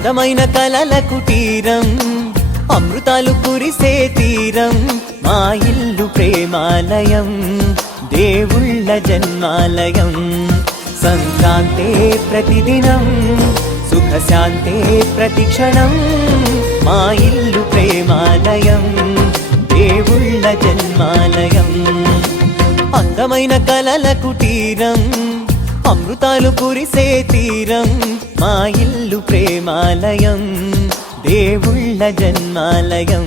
అందమైన కలల కుటీరం, అమృతాలు కురిసే తీరం, మా ఇల్లు ప్రేమాలయం, దేవుళ్ళ జన్మాలయం. సంక్రాంతే ప్రతిదినం, సుఖశాంతే ప్రతిక్షణం, మా ఇల్లు ప్రేమాలయం, దేవుళ్ళ జన్మాలయం. అందమైన కలల కుటీరం, అమృతాలు కురిసే తీరం, మా ఇల్లు ప్రేమాలయం, దేవుళ్ళ జన్మాలయం.